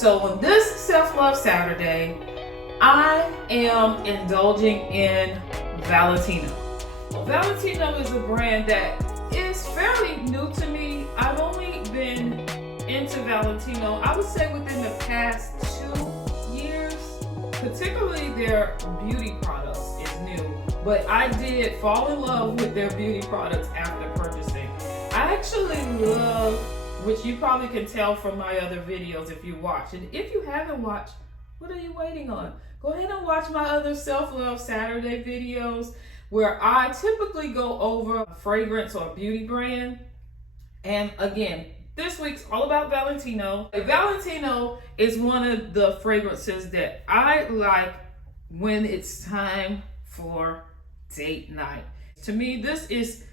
So on this Self-Love Saturday, I am indulging in Valentino. Valentino is a brand that is fairly new to me. I've only been into Valentino, I would say within the past 2 years. Particularly their beauty products is new, but I did fall in love with their beauty products after purchasing. I actually love, which you probably can tell from my other videos if you watch. And if you haven't watched, what are you waiting on? Go ahead and watch my other Self-Love Saturday videos where I typically go over a fragrance or a beauty brand. And again, this week's all about Valentino. Valentino is one of the fragrances that I like when it's time for date night. To me, this is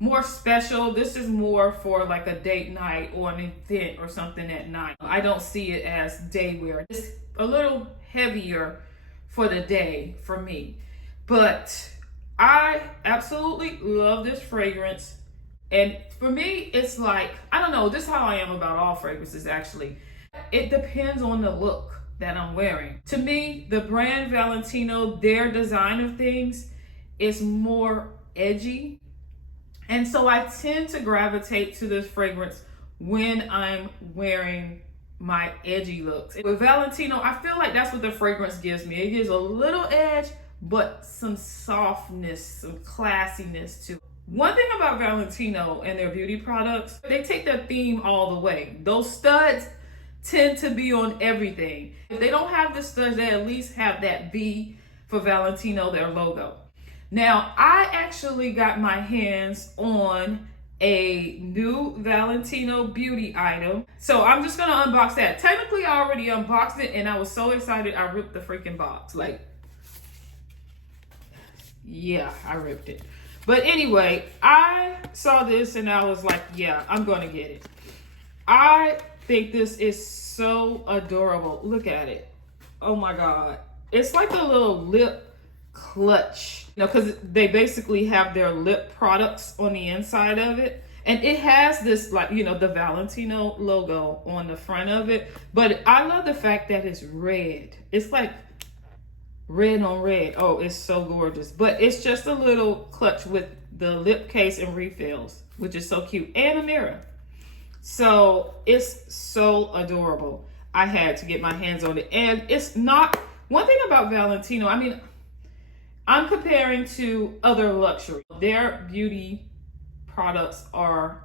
more special. This is more for like a date night or an event or something at night. I don't see it as day wear. It's a little heavier for the day for me. But I absolutely love this fragrance. And for me, it's like, I don't know, this is how I am about all fragrances actually. It depends on the look that I'm wearing. To me, the brand Valentino, their design of things is more edgy. And so I tend to gravitate to this fragrance when I'm wearing my edgy looks. With Valentino, I feel like that's what the fragrance gives me. It gives a little edge, but some softness, some classiness too. One thing about Valentino and their beauty products, they take their theme all the way. Those studs tend to be on everything. If they don't have the studs, they at least have that V for Valentino, their logo. Now, I actually got my hands on a new Valentino beauty item. So I'm just gonna unbox that. Technically, I already unboxed it and I was so excited I ripped the freaking box. Like, yeah, I ripped it. But anyway, I saw this and I was like, yeah, I'm gonna get it. I think this is so adorable. Look at it. Oh my God. It's like a little lip clutch, you know, because they basically have their lip products on the inside of it. And it has this, like, you know, the Valentino logo on the front of it. But I love the fact that it's red. It's like red on red. Oh, it's so gorgeous. But it's just a little clutch with the lip case and refills, which is so cute, and a mirror. So it's so adorable. I had to get my hands on it. And it's not, one thing about Valentino, I mean, I'm comparing to other luxury. Their beauty products are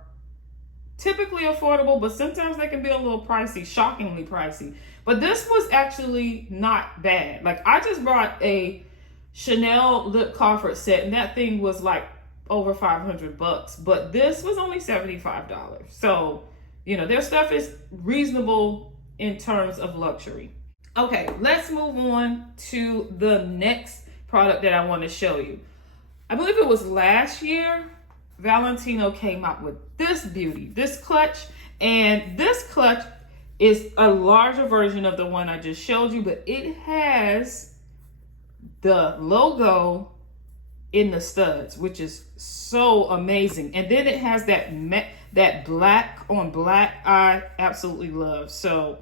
typically affordable, but sometimes they can be a little pricey, shockingly pricey. But this was actually not bad. Like, I just bought a Chanel lip comfort set and that thing was like over $500, but this was only $75. So, you know, their stuff is reasonable in terms of luxury. Okay, let's move on to the next product that I want to show you. I believe it was last year, Valentino came out with this beauty, this clutch, and this clutch is a larger version of the one I just showed you, but it has the logo in the studs, which is so amazing. And then it has that black on black I absolutely love. So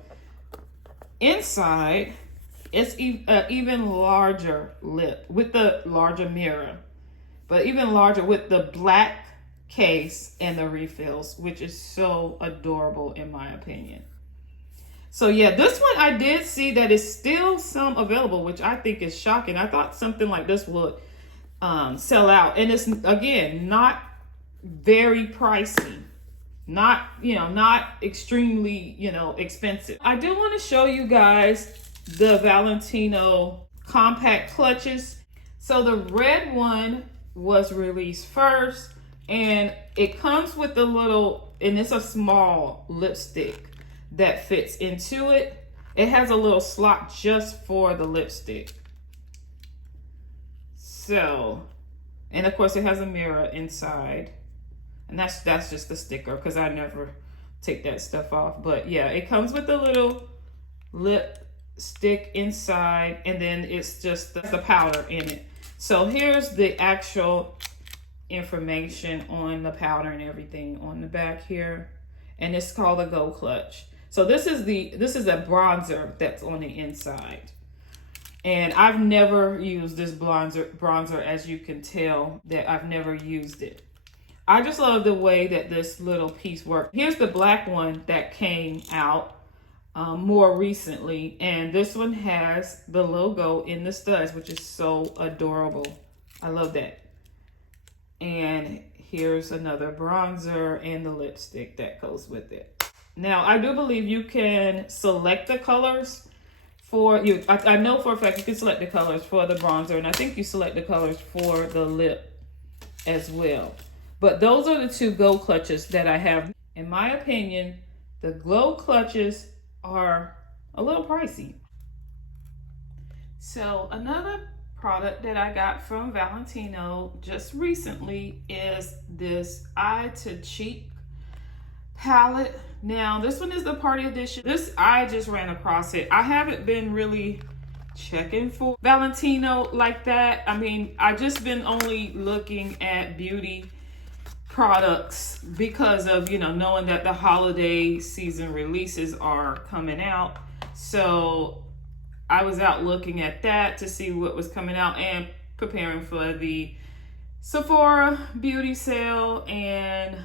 inside, it's even larger lip with the larger mirror, but even larger with the black case and the refills, which is so adorable in my opinion. So yeah, this one I did see that is still some available, which I think is shocking. I thought something like this would sell out, and it's again not very pricey, not, you know, not extremely, you know, expensive. I do want to show you guys the Valentino compact clutches. So the red one was released first, and it comes with the little, and it's a small lipstick that fits into it. It has a little slot just for the lipstick. So, and of course it has a mirror inside, and that's just the sticker because I never take that stuff off. But yeah, it comes with a little lipstick inside, and then it's just the powder in it. So here's the actual information on the powder and everything on the back here, and it's called a Go Clutch. So this is a bronzer that's on the inside. And I've never used this bronzer, as you can tell that I've never used it. I just love the way that this little piece works. Here's the black one that came out more recently, and this one has the logo in the studs, which is so adorable. I love that. And here's another bronzer and the lipstick that goes with it. Now, I do believe you can select the colors for you. I know for a fact you can select the colors for the bronzer, and I think you select the colors for the lip as well. But those are the two Glow clutches that I have. In my opinion, the Glow clutches are a little pricey. So another product that I got from Valentino just recently is this eye to cheek palette. Now this one is the party edition. This, I just ran across it. I haven't been really checking for Valentino like that. I mean, I just been only looking at beauty products because of, you know, knowing that the holiday season releases are coming out. So I was out looking at that to see what was coming out and preparing for the Sephora beauty sale, and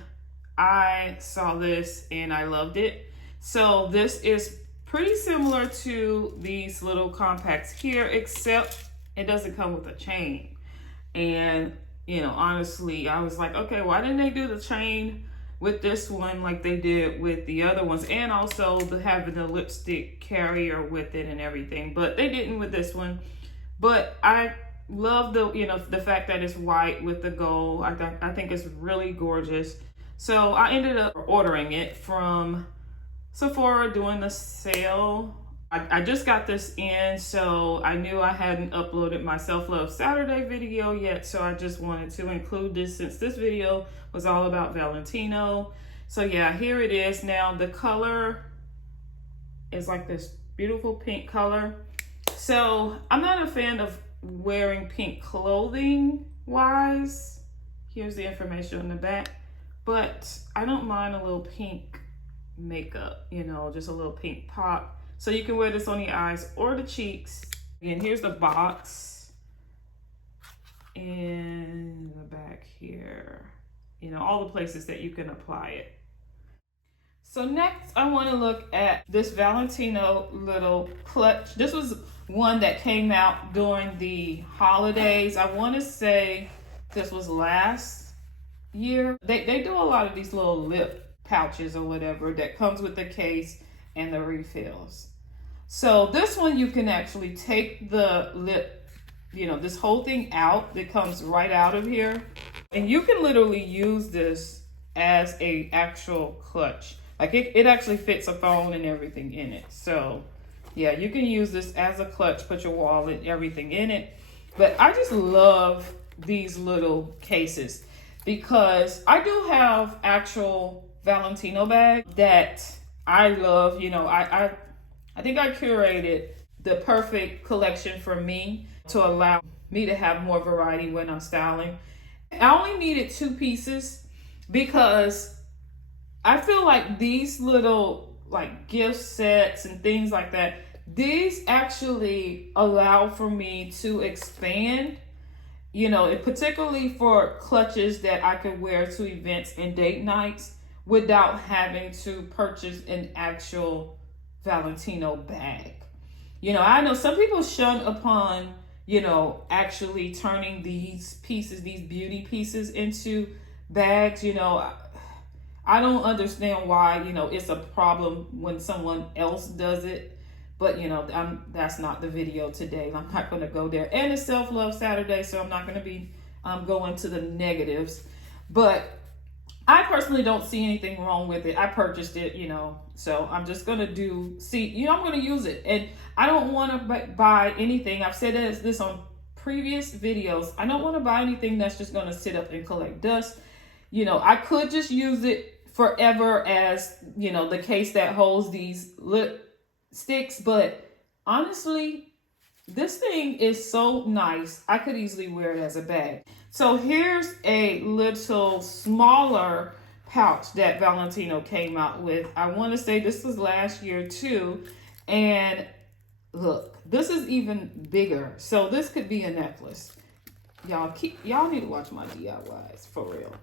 I saw this and I loved it. So this is pretty similar to these little compacts here, except it doesn't come with a chain. And you know, honestly, I was like, okay, why didn't they do the chain with this one like they did with the other ones? And also having the lipstick carrier with it and everything, but they didn't with this one. But I love the, you know, the fact that it's white with the gold. I think it's really gorgeous. So I ended up ordering it from Sephora during the sale. I just got this in, so I knew I hadn't uploaded my Self-Love Saturday video yet, so I just wanted to include this since this video was all about Valentino. So yeah, here it is. Now the color is like this beautiful pink color. So I'm not a fan of wearing pink clothing wise. Here's the information on the back, but I don't mind a little pink makeup, you know, just a little pink pop. So you can wear this on the eyes or the cheeks. And here's the box in the back here. You know, all the places that you can apply it. So next I want to look at this Valentino little clutch. This was one that came out during the holidays. I want to say this was last year. They do a lot of these little lip pouches or whatever that comes with the case and the refills. So this one, you can actually take the lip, you know, this whole thing out. It comes right out of here. And you can literally use this as a actual clutch. Like it actually fits a phone and everything in it. So yeah, you can use this as a clutch, put your wallet, everything in it. But I just love these little cases because I do have actual Valentino bags that I love. You know, I think I curated the perfect collection for me to allow me to have more variety when I'm styling. I only needed 2 pieces because I feel like these little like gift sets and things like that, these actually allow for me to expand, you know, and particularly for clutches that I could wear to events and date nights without having to purchase an actual Valentino bag. You know, I know some people shun upon, you know, actually turning these pieces, these beauty pieces into bags. You know, I don't understand why, you know, it's a problem when someone else does it. But, you know, that's not the video today. I'm not going to go there. And it's Self-Love Saturday, so I'm not going to be going to the negatives. But I personally don't see anything wrong with it. I purchased it, you know, so I'm just going to I'm going to use it. And I don't want to buy anything. I've said this on previous videos. I don't want to buy anything that's just going to sit up and collect dust. You know, I could just use it forever as, you know, the case that holds these lipsticks. But honestly, this thing is so nice. I could easily wear it as a bag. So here's a little smaller pouch that Valentino came out with. I want to say this was last year too. And look, this is even bigger. So this could be a necklace. Y'all need to watch my DIYs for real.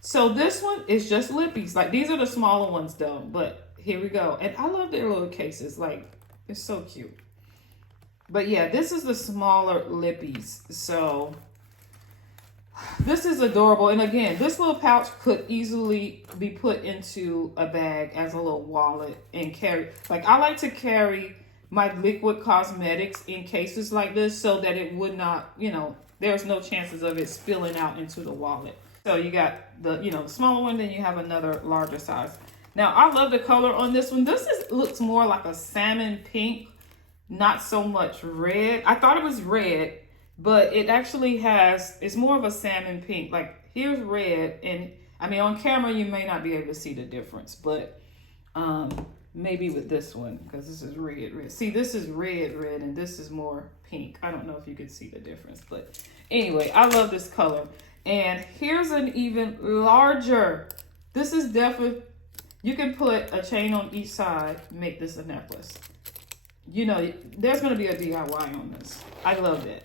So this one is just lippies. Like, these are the smaller ones though, but here we go. And I love their little cases. Like, it's so cute. But yeah, this is the smaller lippies. So this is adorable. And again, this little pouch could easily be put into a bag as a little wallet and carry. Like, I like to carry my liquid cosmetics in cases like this so that it would not, you know, there's no chances of it spilling out into the wallet. So you got the, you know, smaller one, then you have another larger size. Now, I love the color on this one. Looks more like a salmon pink, not so much red. I thought it was red, but it actually it's more of a salmon pink. Like, here's red, and I mean, on camera, you may not be able to see the difference, but maybe with this one, because this is red. See, this is red, and this is more pink. I don't know if you can see the difference, but anyway, I love this color. And here's an even larger. This is definitely, you can put a chain on each side, make this a necklace. You know, there's going to be a DIY on this. I love it.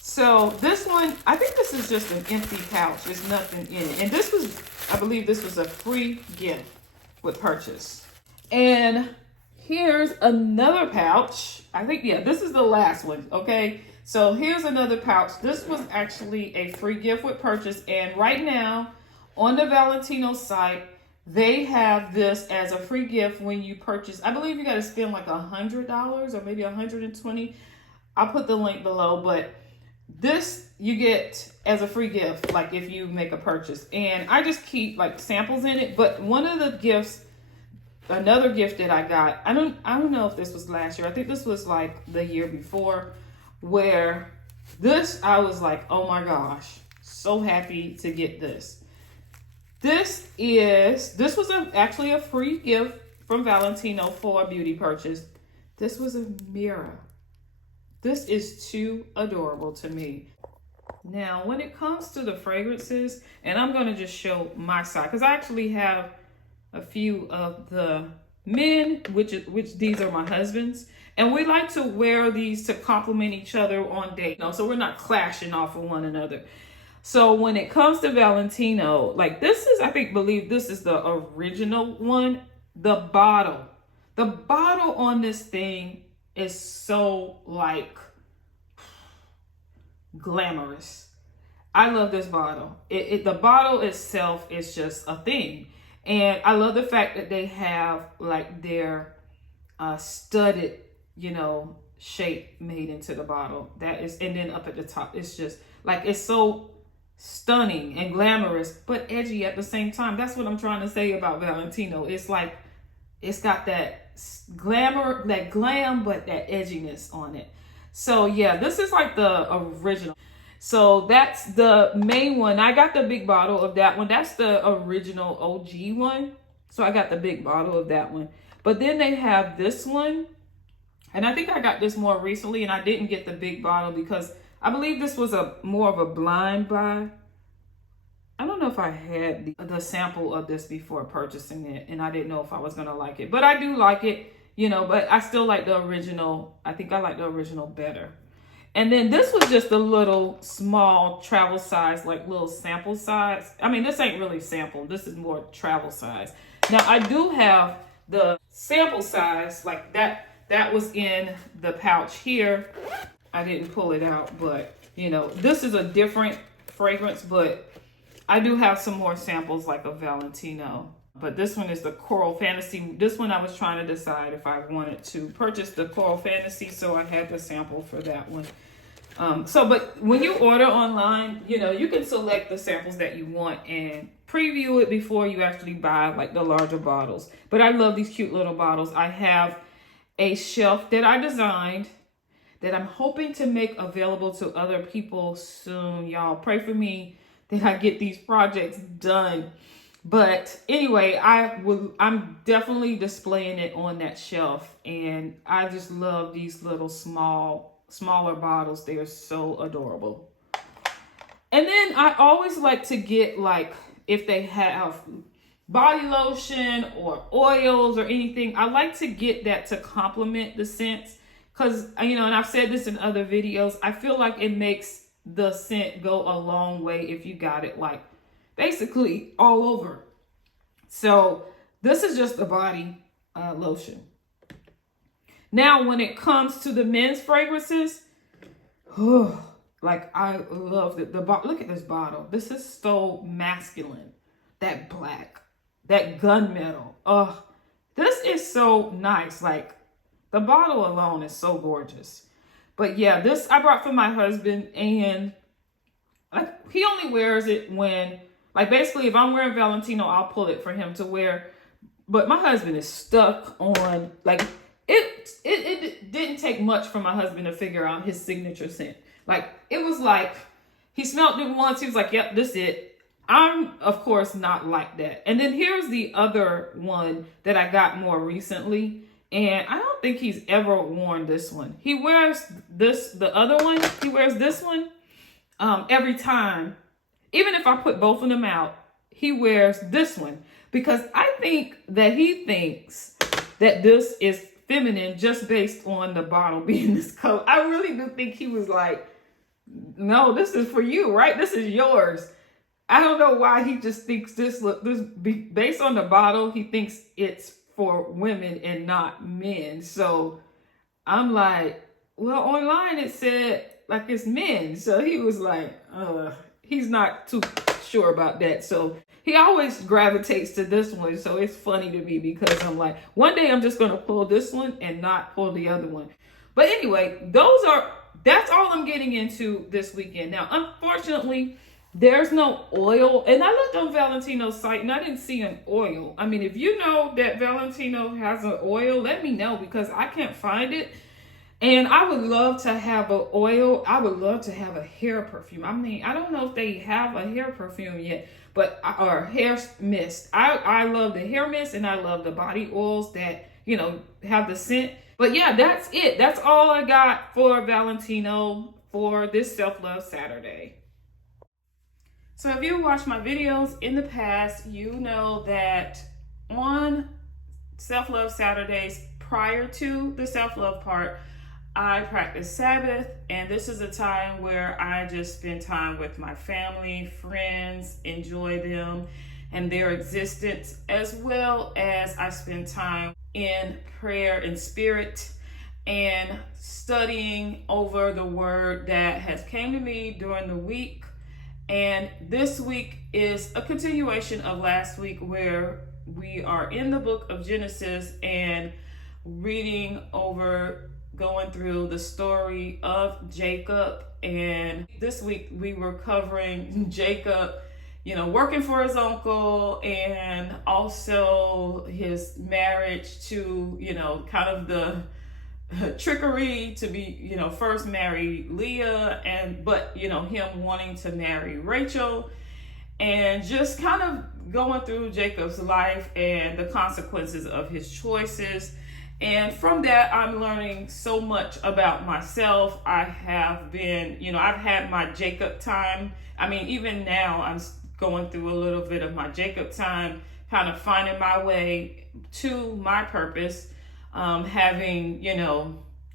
So this one, I think this is just an empty pouch. There's nothing in it. And this was, I believe this was a free gift with purchase. And here's another pouch. I think, yeah, this is the last one, okay? So here's another pouch. This was actually a free gift with purchase. And right now, on the Valentino site, they have this as a free gift when you purchase. I believe you got to spend like $100 or maybe $120. I'll put the link below, but this you get as a free gift, like if you make a purchase. And I just keep like samples in it. But one of the gifts, another gift that I got, I don't know if this was last year. I think this was like the year before, where this, I was like, oh my gosh, so happy to get this. This was actually a free gift from Valentino for a beauty purchase. This was a mirror. This is too adorable to me. Now, when it comes to the fragrances, and I'm going to just show my side, because I actually have a few of the men, which these are my husband's. And we like to wear these to complement each other on dates, you know, so we're not clashing off of one another. So when it comes to Valentino, like this is, believe this is the original one. The bottle on this thing is so like glamorous. I love this bottle. The bottle itself is just a thing. And I love the fact that they have like their studded, you know, shape made into the bottle. That is, and then up at the top, it's just like, it's so stunning and glamorous, but edgy at the same time. That's what I'm trying to say about Valentino. It's like, it's got that glamour, that glam, but that edginess on it. So yeah, this is like the original. So that's the main one. I got the big bottle of that one. That's the original OG one. So I got the big bottle of that one. But then they have this one. And I think I got this more recently, and I didn't get the big bottle because I believe this was more of a blind buy. I don't know if I had the sample of this before purchasing it, and I didn't know if I was going to like it. But I do like it, you know, but I still like the original. I think I like the original better. And then this was just a little small travel size, like little sample size. I mean, this ain't really sample. This is more travel size. Now, I do have the sample size, like that was in the pouch here. I didn't pull it out, but, you know, this is a different fragrance, but I do have some more samples like a Valentino. But this one is the Coral Fantasy. This one I was trying to decide if I wanted to purchase the Coral Fantasy, so I had the sample for that one. But when you order online, you know, you can select the samples that you want and preview it before you actually buy like the larger bottles. But I love these cute little bottles. I have a shelf that I designed that I'm hoping to make available to other people soon. Y'all pray for me that I get these projects done. But anyway, I'm definitely displaying it on that shelf. And I just love these little smaller bottles. They are so adorable. And then I always like to get like if they have body lotion or oils or anything, I like to get that to complement the scents. Because, and I've said this in other videos, I feel like it makes the scent go a long way if you got it like basically all over. So this is just the body lotion. Now, when it comes to the men's fragrances, like I love it. Look at this bottle. This is so masculine. That black, that gunmetal. This is so nice. Like the bottle alone is so gorgeous. But yeah, this I brought for my husband, and like he only wears it when, like basically if I'm wearing Valentino, I'll pull it for him to wear. But my husband is stuck on, like, it didn't take much for my husband to figure out his signature scent. Like, it was like, he smelled it once, he was like, yep, this it. I'm, of course, not like that. And then here's the other one that I got more recently. And I don't think he's ever worn this one. He wears the other one, he wears this one every time. Even if I put both of them out, he wears this one. Because I think that he thinks that this is feminine just based on the bottle being this color. I really do think he was like, no, this is for you, right? This is yours. I don't know why he just thinks based on the bottle, he thinks it's for women and not men. So I'm like, well, online it said like it's men. So he was like, he's not too sure about that. So he always gravitates to this one. So it's funny to me because I'm like, one day I'm just going to pull this one and not pull the other one. But anyway, that's all I'm getting into this weekend. Now, unfortunately, there's no oil. And I looked on Valentino's site and I didn't see an oil. I mean, if you know that Valentino has an oil, let me know because I can't find it. And I would love to have an oil. I would love to have a hair perfume. I mean, I don't know if they have a hair perfume yet, or hair mist. I love the hair mist and I love the body oils that, have the scent. But yeah, that's it. That's all I got for Valentino for this Self-Love Saturday. So if you watched my videos in the past, you know that on Self-Love Saturdays prior to the self-love part, I practice Sabbath, and this is a time where I just spend time with my family, friends, enjoy them and their existence, as well as I spend time in prayer and spirit and studying over the word that has came to me during the week. And this week is a continuation of last week where we are in the book of Genesis and going through the story of Jacob. And this week we were covering Jacob, working for his uncle and also his marriage to, kind of the trickery to be, first marry Leah but him wanting to marry Rachel, and just kind of going through Jacob's life and the consequences of his choices. And from that, I'm learning so much about myself. I have been, I've had my Jacob time. I mean, even now I'm going through a little bit of my Jacob time, kind of finding my way to my purpose. Having,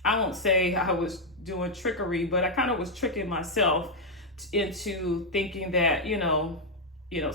I won't say I was doing trickery, but I kind of was tricking myself into thinking that,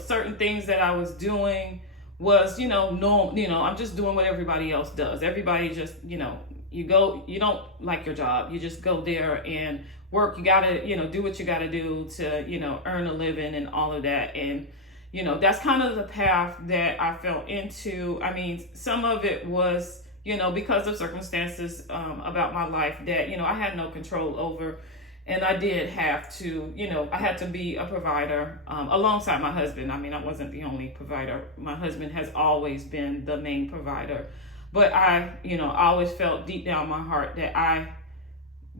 certain things that I was doing was, no, I'm just doing what everybody else does. Everybody just, you don't like your job. You just go there and work. You gotta, do what you gotta do to, earn a living and all of that. And, that's kind of the path that I fell into. I mean, some of it was, because of circumstances about my life that, I had no control over. And I did have to, I had to be a provider alongside my husband. I mean, I wasn't the only provider. My husband has always been the main provider. But I, always felt deep down my heart that I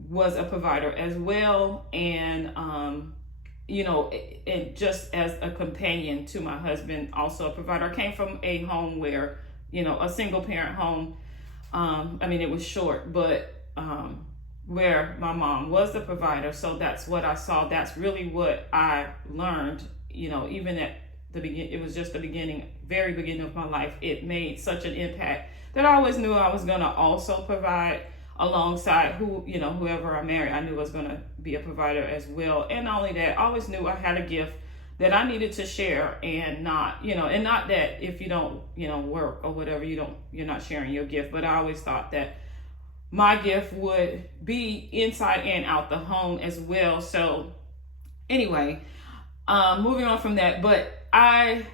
was a provider as well. And, and just as a companion to my husband, also a provider. I came from a home where, a single parent home. I mean, it was short, but where my mom was the provider. So that's what I saw. That's really what I learned, even at it was just the beginning, very beginning of my life. It made such an impact that I always knew I was going to also provide alongside whoever I married. I knew I was going to be a provider as well. And not only that, I always knew I had a gift that I needed to share, and not that if you don't, work or whatever, you're not sharing your gift. But I always thought that my gift would be inside and out the home as well. So anyway, moving on from that, but I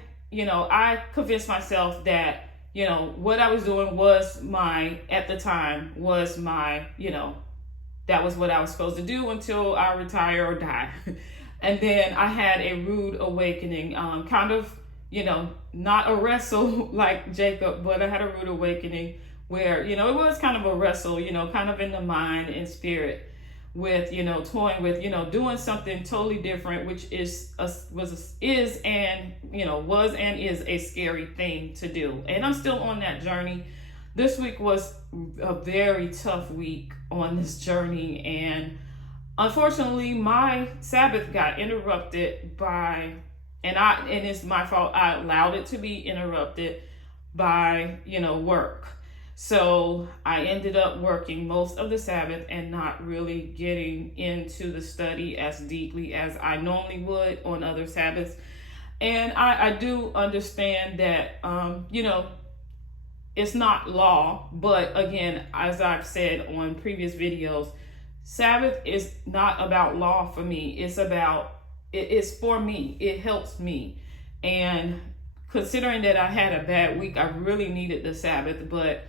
convinced myself that, what I was doing was at the time was that was what I was supposed to do until I retire or die. And then I had a rude awakening, kind of, not a wrestle like Jacob, but I had a rude awakening where, it was kind of a wrestle, kind of in the mind and spirit with, toying with, doing something totally different, which was and is a scary thing to do. And I'm still on that journey. This week was a very tough week on this journey, and unfortunately, my Sabbath got interrupted by, and it's my fault. I allowed it to be interrupted by, work. So I ended up working most of the Sabbath and not really getting into the study as deeply as I normally would on other Sabbaths. And I do understand that, it's not law, but again, as I've said on previous videos, Sabbath is not about law for me. It's for me. It helps me. And considering that I had a bad week, I really needed the Sabbath, but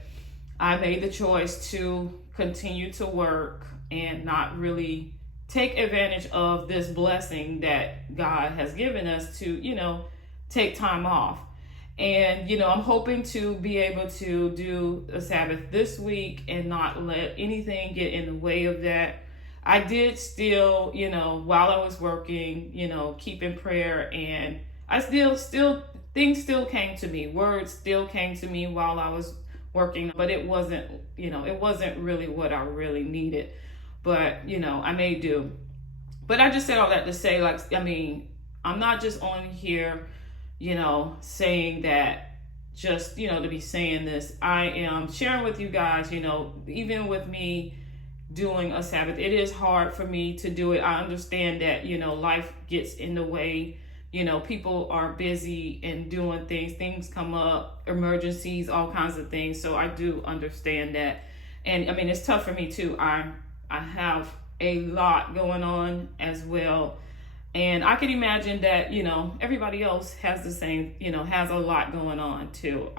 I made the choice to continue to work and not really take advantage of this blessing that God has given us to, take time off. And, I'm hoping to be able to do a Sabbath this week and not let anything get in the way of that. I did still, while I was working, keep in prayer, and I things still came to me. Words still came to me while I was working, but it wasn't really what I really needed. But, I may do. But I just said all that to say, I'm not just on here, saying that just, to be saying this. I am sharing with you guys, even with me doing a Sabbath, it is hard for me to do it. I understand that, life gets in the way. People are busy and doing things come up, emergencies, all kinds of things. So I do understand that. And it's tough for me too. I have a lot going on as well. And I can imagine that, everybody else has the same, has a lot going on too.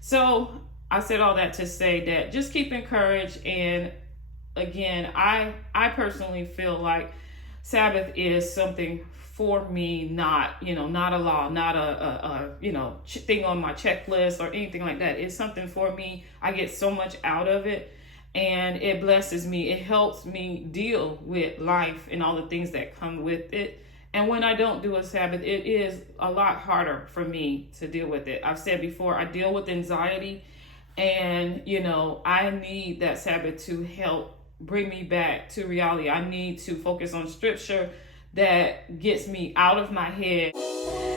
So I said all that to say that just keep encouraged. And again, I personally feel like Sabbath is something for me, not a law, not a thing on my checklist or anything like that. It's something for me. I get so much out of it, and it blesses me. It helps me deal with life and all the things that come with it. And when I don't do a Sabbath, it is a lot harder for me to deal with it. I've said before, I deal with anxiety, and I need that Sabbath to help bring me back to reality. I need to focus on scripture that gets me out of my head.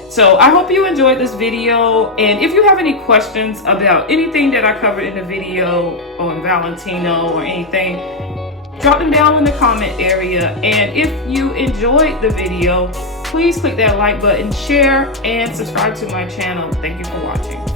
So I hope you enjoyed this video, and if you have any questions about anything that I covered in the video on Valentino or anything, drop them down in the comment area. And if you enjoyed the video, please click that like button, share, and subscribe to my channel. Thank you for watching.